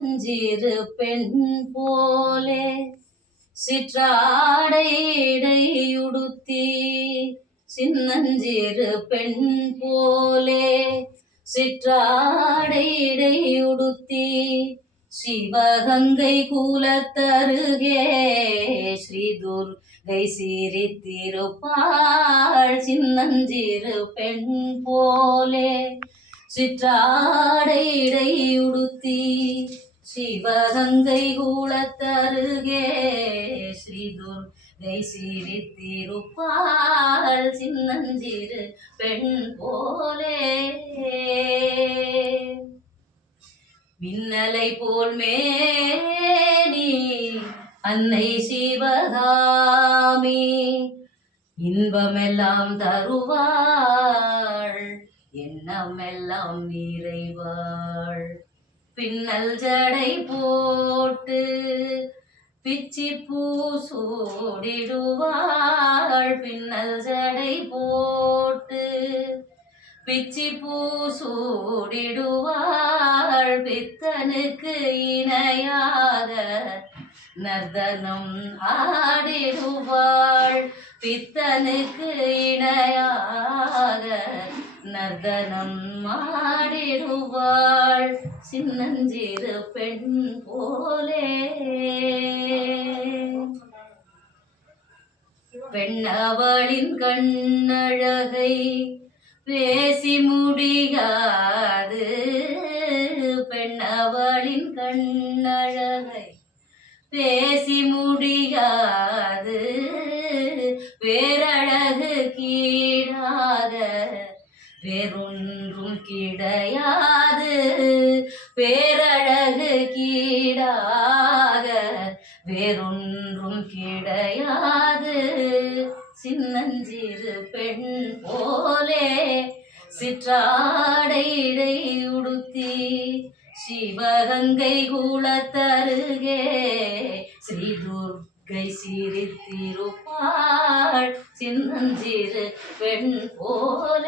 சிறு பெண் போலே சிற்றாடையுடுத்தி சின்னஞ்சிறு பெண் போலே சிற்றாடையுடுத்தி சிவகங்கை கூலத்தருகே ஸ்ரீதுர்கை சிரித்திருப்பாள் சின்னஞ்சிறு பெண் போலே சிற்றாடையுடுத்தி சிவகங்கை கூலத்தருகே ஸ்ரீதுர்கை சிரித்திருப்பாள் சின்னஞ்சிறு பெண் போலே மின்னலை போல் மேனி அன்னை சிவகாமி இன்பமெல்லாம் தருவாள் எண்ணமெல்லாம் நிறைவாள் பின்னல் ஜடை போட்டு பிச்சி பூ சூடிடுவாள் பின்னல் ஜடை போட்டு பிச்சி பூ சூடிடுவாள் பித்தனுக்கு இணையாக நர்தனம் ஆடிடுவாள் பித்தனுக்கு இணையாக நர்தனம் ஆடிடுவாள் சின்னஞ்சிறு பெண் போலே பெண்ணவளின் கண்ணழகை பேசி முடியாது பெண்ணவளின் கண்ணழகை பேசி முடியாது பேரழகு கீழாக வேறொன்றும் கிடையாது பேரழகு கீழாக வேறொன்றும் கிடையாது சின்னஞ்சிறு பெண் போலே சிற்றாடையுடுத்தி சிவகங்கை கூலத்தருகே ஸ்ரீதுர்கை சிரித்திருப்பாள் சின்னஞ்சிறு பெண் போலே